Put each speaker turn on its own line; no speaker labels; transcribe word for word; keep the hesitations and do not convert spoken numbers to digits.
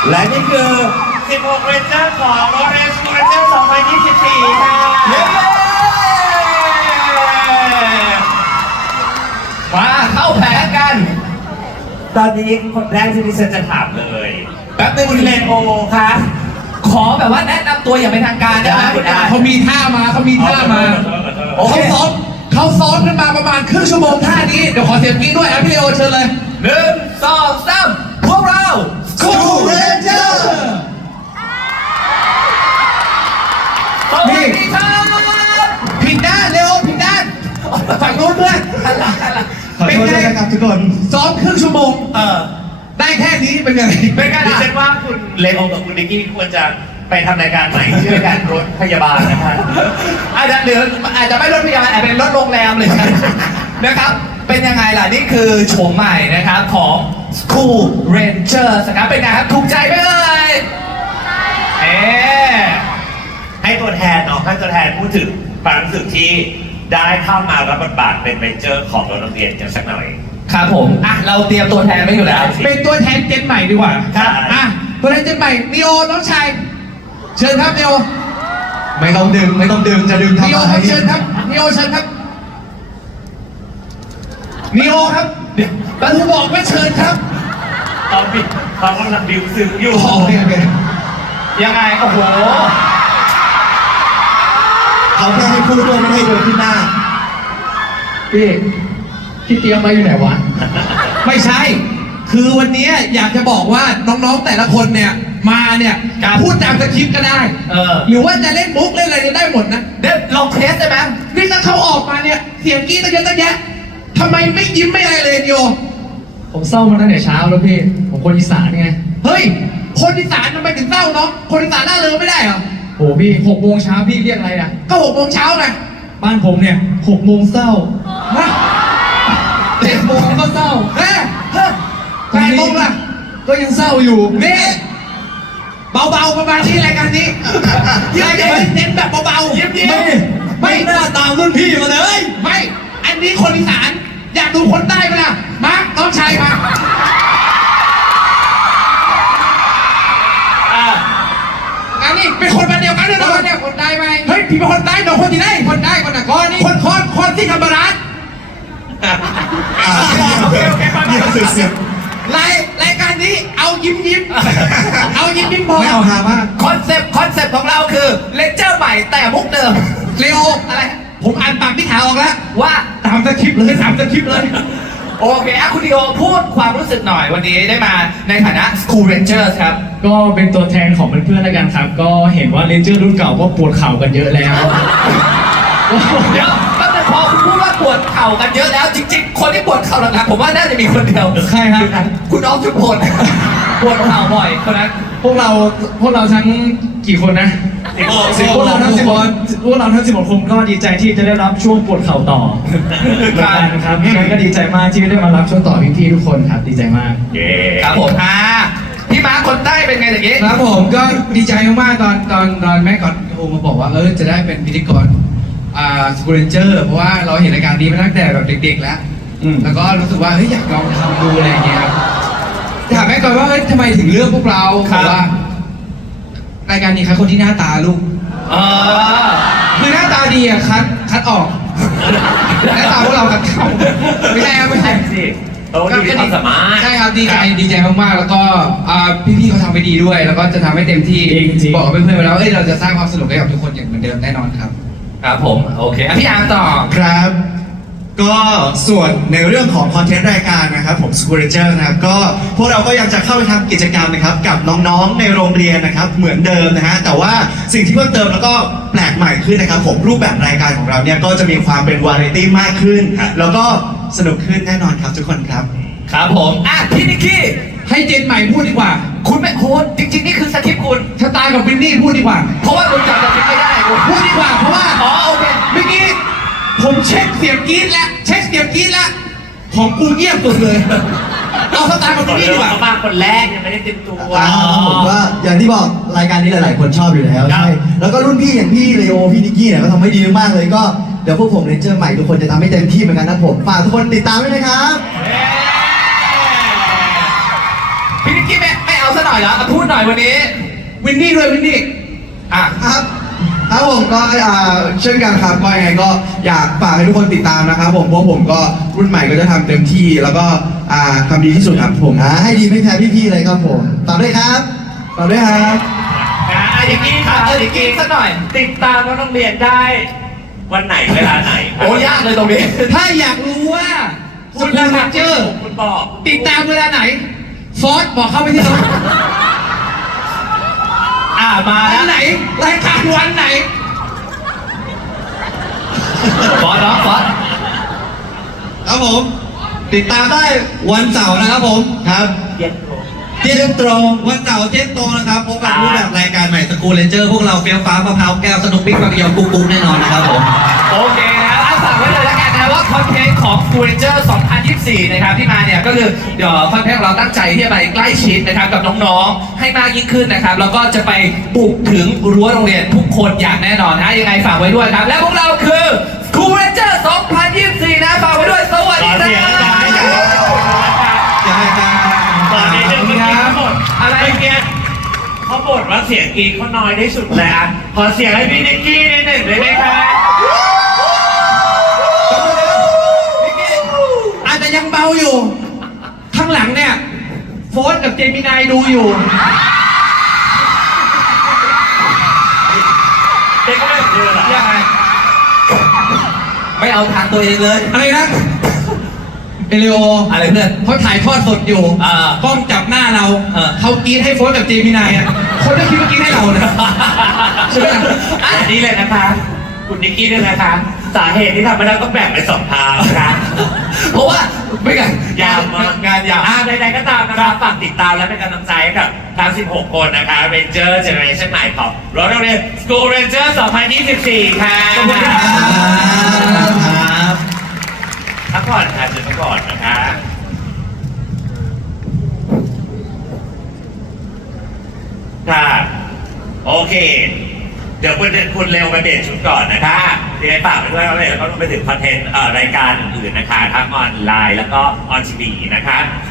และนี่คือ
สิบหก เรนเจอร์ของ Orange Ranger สองพันยี่สิบสี่ ค่ะ
มาเข้าแผนกัน
ตอนนี้คนแรกที่ดิฉันจะถามเลย
แป๊บนึง
คุณเลโอคะ
ขอแบบว่าแนะนำตัวอย่างเป็นทางการได้ไหม
ได้
เขามีท่ามาเขามีท่ามา
โอเค
เขาซ้อมเขาซ้อมกันมาประมาณครึ่งชั่วโมงท่านี้ เดี๋ยวขอเสียงกรี๊ดด้วยอ่ะพี่เลโอเชิญเลย
หนึ่งสองสามพวกเรา
School Ranger
สวัสดีครับ
ผิดด้านเลโอผิดด้านฝั่งโน้นเพื่อน
ขอโทษด้วยนะครับทุกคน
ซ้อมครึ่งชั่วโมง
เออ
ได้แค่นี้เป็นไง
เป็นการ
ดิฉันว่าคุณเลโอกับคุณนิกกี้ควรจะไปทำรายการใหม่ชื่อรายการรถพยาบาลนะคะ
อาจจะหรืออาจจะไม่รถพยาบาลอาจจะเป็นรถโรงแรมเลยนะครับ เป็นยังไงล่ะ นี่คือโฉมใหม่นะครับของ School Rangers นะครับเป็นไงครับถูกใจไหมเอ่ยเอ๊ะ
ให้ตัวแทนเนาะให้ตัวแทนพูดถึงความรู้สึกที่ได้เข้ามารับบทบาทเป็นเรนเจอร์ของโรงเรียนกันสักหน่อย
ครับผมอ่ะเราเตรียมตัวแทนไว้อยู่แล้ว
เป็นตัวแทนเจนใหม่ดีกว่า
ครับ
อ่ะตัวแทนเจนใหม่นีโอน้องชายเชิญครับนีโอ
ไม่ต้องดึงไม่ต้องดึงจะดึงทำ
นีโอ
ไม
ครับเชิญครับนีโอเชิญครับนีโอครับแล้วผมบอกว่าเชิญครับ
ตอนปิดเขากำลังดิวซึ้งอยู่
โอเคโอเค
ยังไงโอ้โห
เขาแค่ให้พูดด้วยไม่ให้โดนที่หน้า
พี่พี่เตรียมมาอยู่ไหนวะ ไม่ใช่ คือวันนี้อยากจะบอกว่าน้องๆแต่ละคนเนี่ยมาเนี่ย
ครับ
พูดตามสคริปต์ก็ได้
เออ
หรือว่าจะเล่นมุกเล่นอะไรก็ได้หมดนะ
เดี๋ยวลองเทสได้ไหม
นี่ถ้าเขาออกมาเนี่ยเสียงกรี้ตั้งเยอะตั้งแยะทำไมไม่ยิ้มไม่อะไรเลยโย
ผมเศร้ามาตั้งแต่เช้าแล้วพี่ ผมคนอีสานไง
เฮ้ย คนอีสานทำไมถึงเศร้าเนาะคนอีสานน่าเริงไม่ได้เหรอ
โหพี่หกโมงเช้าพี่เรียกอะไรอ่ะ
ก็หกโมงเช้าไง
บ้านผมเนี่ยหกโมงเศร้า
ฮะ
เจ็ดโมงก็เศร้า
เฮ้ยเฮ้ยแปดโมงล่ะ
ก็ยังเศร้าอยู่
นี่เบาๆประมาณนี้รายการนี้รายการนี้เน้นแบบเบาๆ
ยิ้มๆ
ไม่ไม่หน้าตามรุ่นพี่มาเลย ไม่ อันนี้คนอีสาน อยากดูคนใต้ไหมล่ะ มาน้องชายมา
อ่ะ
อันนี้เป็นคนบ้านเดียวกันเลยเนาะเนี่ยคนใต้ไหมเฮ้ยพี่เป็นคนใต้เนาะคนที่ไหนคนใต้คนไหนก้อนนี่คนคนคนที่ธรรมราช
โอเคโอเคไปไป
เยี่ยมสุด
รายรายการนี้เอายิ้มยิ้มเอายิ้มยิ้มพ
ๆ
อ
ไม่เอาฮามาก
คอนเซปต์คอนเซปต์ของเราคือเลนเจอร์ใหม่แต่มุกเดิม
เร็ว
อะไร
ผมอ่านปากพี่ถาออกแล้ว
ว่า
ตามสคริปต์เลยตามสคริปต์เลย
โอเคอ่ะคุณดิโอพูดความรู้สึกหน่อยวันนี้ได้มาในฐานะ School Rangers ครับ
ก็เป็นตัวแทนของเพื่อนๆแล้วกันครับ ก็เห็นว่าเลนเจอร์รุ่นเก่าก็ปวดเข่ากันเยอะแล้ว
เดี๋ยวแป๊บนึงพอคุณพูดว่าปวดเข่ากันเยอะแล้ว จริงๆ คนที่ปวดเข่าหนักๆผมว่าน่าจะมีคนเดียว
ใครครับ
คุณน้องชุมพลปวดเข่าบ่อยคนนั้น
พวกเราพวกเราทั้งกี่คนนะ
สิบหก
พวกเราทั้งสิบคนพวกเราทั้งสิบหกคนก็ดีใจที่จะได้รับช่วงปวดเข่าต่อเหมือนกันครับฉะนั้นก็ดีใจมากที่ได้มารับช่วงต่อพี่ๆทุกคนครับดีใจมาก
เย้
ครับผมอ่าพี่มาร์คคนใต้เป็นไงอย่างนี้
ครับผมก็ดีใจมากๆตอนตอนตอนแม่ก่อนโทรมาบอกว่าเออจะได้เป็นพิธีกรอ่าสกูเรนเจอร์เพราะว่าเราเห็นรายการนี้มาตั้งแต่แบบเด็กๆแล้ว
อืม
แล้วก็รู้สึกว่าเฮ้ยอยากลองทำดูอะไรอย่างเงี้ยครับถามแม่ก่อนว่าเฮ้ยทำไมถึงเลือกพวกเรา
ครับ
บอกว่า รายการนี้คัดคนที่หน้าตาลูก
เออ
คือหน้าตาดีอะคัดคัดออกหน้าตาพวกเราคัดเข้าไม่ใช่ครับไม่ใช่
สิโอ้ดูมีความสามารถ
ใช่ครับดีใจดีใจมากๆแล้วก็อ่าพี่ๆเขาทำไปดีด้วย แล้วก็จะทำให้เต็มที่
จริงๆ
บอกกับเพื่อนๆไปแล้วว่าเอ้ยเราจะสร้างความสนุกให้กับทุกคนอย่างเหมือนเดิมแน่นอนครับ
ครับผม โอเคอ่ะพี่อาร์มต่อ
ครับ ก็ส่วนในเรื่องของคอนเทนต์รายการนะครับผม School Ranger นะครับก็พวกเราก็ยังจะเข้าไปทำกิจกรรมนะครับกับน้องๆในโรงเรียนนะครับเหมือนเดิมนะฮะแต่ว่าสิ่งที่เพิ่มเติมแล้วก็แปลกใหม่ขึ้นนะครับผมรูปแบบรายการของเราเนี่ยก็จะมีความเป็นวาไรตี้มากขึ้น แล้วก็สนุกขึ้นแน่นอนครับทุกคนครับ
ครับผม อ่ะพี่นิกกี้
ให้เจนใหม่พูดดีกว่า
คุณไม่โค้ดจริงๆ นี่คือสคริปต์คุณ
ชะตากับวินนี่พูดดีกว่า
เพราะว่าคุณจำสคริปต์ไม่ได้คุณ
พูดดีกว่าเพราะว่า
อ๋อโอเค
เมื่อกี้ผมเช็คเสียงกรี๊ดแล้วเช็คเสียงกรี๊ดแล้วของกูเงียบสุดเลยเอาชะตากับ
ข
วิ
อน
นี่
เริ่
ดี
ม
กว่า
เข้ามาคนแรกยังไม่ได้เต็มตัว
อ่าผมว่าอย่างที่บอกรายการนี้หลาย ๆ คนชอบอยู่แล้ว
ครับ
ใช่แล้วก็รุ่นพี่อย่างพี่เลโอพี่นิกกี้เนี่ยก็ทำให้ดีมากๆเลยก็เดี๋ยวพวกผมเรนเจอร์ใหม่ทุกคนจะทำให้เต็มที่เหมือนกันนะผมฝากทุกคนติดตามด้วยนะครับ
พี่นิกกี้ไม่ไม่เอาซะหน่อยอยแล้วพูดหน่อยวันนี้
วินนี่ด้วยวินนี่
อ่ะ
ครับครับผมก็อ่าเช่นกันครับก็ยังไงก็อยากฝากให้ทุกคนติดตามนะครับผมเพราะผมก็รุ่นใหม่ก็จะทำเต็มที่ แล้วก็อ่าทำดีที่สุดครับผมอ่าให้ดีไม่แพ้พี่ๆเลยครับผมต่อด้วยครับต่อด้วยครับ
นะอ่ะอย่างนี้
ครับเออดิกี้สักหน่อย
ติดตามน้องโรงเรียนได้ วันไหนเวลาไหน
โอ้ยากเลยตรงนี้
ถ้าอยากรู้ว่าส
คุณ
กู
นะ
เร
ครับ
นเจอร์
คุณบอก
ติดตามเวลาไหน ฟอสบอกเข้าไปที่โน้น
อ่ามา
วั
แล้ว
นไหน รายการวันไหน
ฟอสเนาะฟอส
ครับผม ติดตามได้วันเสาร์นะครับผมครับ
เย็นโต
เที่ยงตรงวันเสาร์เที่ยงตรงนะครับพบกับรูปแบบรายการใหม่สกูเลนเจอร์พวกเราเฟี้ยวฟ้ามะพร้าวแก้วสนุกปิ๊กปักยอมกุ๊กกุ๊กแน่นอนนะครับผม
โอเคนะอ่ะฝากไว้เลยแล้วกันนะว่าคอนเทนต์ของ School Ranger สองพันยี่สิบสี่นะครับที่มาเนี่ยก็คือเดี๋ยวคอนเทนต์ของเราตั้งใจที่จะไปใกล้ชิดนะครับกับน้องๆให้มากยิ่งขึ้นนะครับแล้วก็จะไปบุกถึงรั้วโรงเรียนทุกคนอย่างแน่นอนนะยังไงฝากไว้ด้วยครับและพวกเราคือ School Ranger สองพันยี่สิบสี่นะฝากไว้ด้วยสวัส
ข
ดี
อ
ครั
เสียงดังๆให้กับทุกคนนะครับ
จะให้การ
ตอนนี้เมื่อกี้เขาบ่น
อะไร
เมื่อกี้เขาบ่นว่าเสียงกรีดเขาน้อยที่สุดเลยอ่ะขอเสียงให้พี่นิกกี้นิดหนึ่งได้ไหมครับ
อาจจะยังเบาอยู่ ข้างหลังเนี่ย โฟสกับเจมินายดูอยู่
เด็กก็ไม่ดูเหรอ
ยังไงไม่เอาทางตัวเองเลย
อะไรนะ เอเลโอ
อะไรเพื่อน
เขาถ่ายทอดสดอยู่
อ่าก
ล้องจับหน้าเรา
เออ
เขากรีดให้โฟสกับเจมินายอ่ะคนก็คิดว่ากรีดให้เราเนี่ยใช่ไหมล่ะ
อันนี้เลยนะคะ คุณนิกกี้ด้วยนะคะ สาเหตุที่ทำไม่ได้ต้องแบ่งเป็นสองทางนะคะ
เพราะว่าไม่กัน
ยาวมาก
งานยาว
อ่าใดๆก็ตามนะครับฝากติดตามและเป็นกำลังใจให้กับทั้ง สิบหก คนนะคะ Ranger Generation ใหม่ของรถโรงเรียน School Ranger สองพันยี่สิบสี่ ค่ะ
ขอบคุณครับ
ครับ
พักผ่อนค่ะเชิญพักผ่อนนะคะ ค่ะ โอเค เดี๋ยวคุณคุณเร็วไปเปลี่ยนชุดก่อนนะคะที่ให้ฝากไปด้วยแล้วก็รวมไปถึงคอนเทนต์เอ่อรายการอื่นๆนะคะทั้งออนไลน์แล้วก็ออนทีวีนะคะ